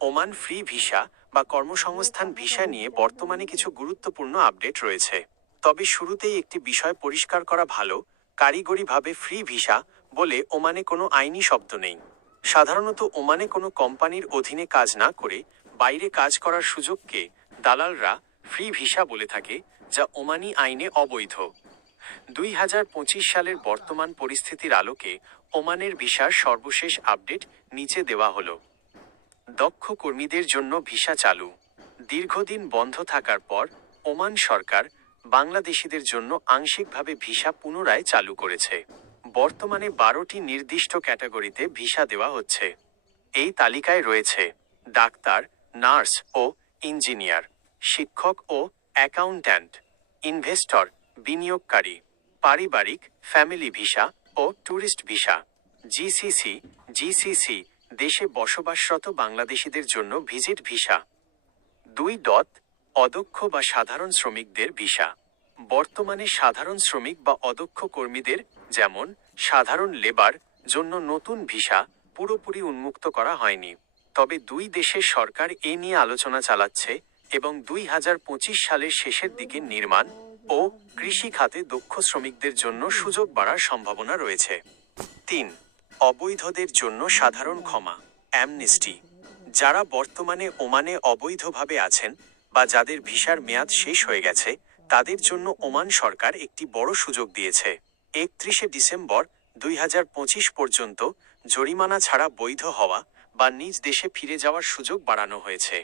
Oman free visa বা কর্মসংস্থান visa নিয়ে বর্তমানে কিছু গুরুত্বপূর্ণ আপডেট রয়েছে। তবে শুরুতেই একটি বিষয় পরিষ্কার করা ভালো, কারিগরিভাবে ফ্রি ভিসা বলে ওমানে কোনো আইনি শব্দ নেই। সাধারণত ওমানে কোনো কোম্পানির অধীনে কাজ না করে বাইরে কাজ করার সুযোগকে দালালরা ফ্রি ভিসা বলে থাকে, যা ওমানি আইনে অবৈধ। 2025 সালের বর্তমান পরিস্থিতির আলোকে ওমানের ভিসার সর্বশেষ আপডেট নিচে দেওয়া হলো। দক্ষ কর্মীদের জন্য ভিসা চালু। দীর্ঘদিন বন্ধ থাকার পর ওমান সরকার বাংলাদেশিদের জন্য আংশিকভাবে ভিসা পুনরায় চালু করেছে। বর্তমানে 12টি নির্দিষ্ট ক্যাটাগরিতে ভিসা দেওয়া হচ্ছে। এই তালিকায় রয়েছে ডাক্তার, নার্স ও ইঞ্জিনিয়ার, শিক্ষক ও অ্যাকাউন্ট্যান্ট, ইনভেস্টর, বিনিয়োগকারী, পারিবারিক ফ্যামিলি ভিসা ও ট্যুরিস্ট ভিসা। জিসিসি দেশে বসবাসরত বাংলাদেশিদের জন্য ভিজিট ভিসা। 2. অদক্ষ বা সাধারণ শ্রমিকদের ভিসা। বর্তমানে সাধারণ শ্রমিক বা অদক্ষ কর্মীদের, যেমন সাধারণ লেবার, জন্য নতুন ভিসা পুরোপুরি উন্মুক্ত করা হয়নি। তবে দুই দেশের সরকার এ নিয়ে আলোচনা চালাচ্ছে এবং 2025 সালের শেষের দিকে নির্মাণ ও কৃষি খাতে দক্ষ শ্রমিকদের জন্য সুযোগ বাড়ার সম্ভাবনা রয়েছে। 3. অবৈধদের জন্য সাধারণ ক্ষমা, অ্যামনেস্টি। যারা বর্তমানে ওমানে অবৈধভাবে আছেন বা যাদের ভিসার মেয়াদ শেষ হয়ে গেছে, তাদের জন্য ওমান সরকার একটি বড় সুযোগ দিয়েছে। 31 ডিসেম্বর 2025 পর্যন্ত জরিমানা ছাড়া বৈধ হওয়া বা নিজ দেশে ফিরে যাওয়ার সুযোগ বাড়ানো হয়েছে।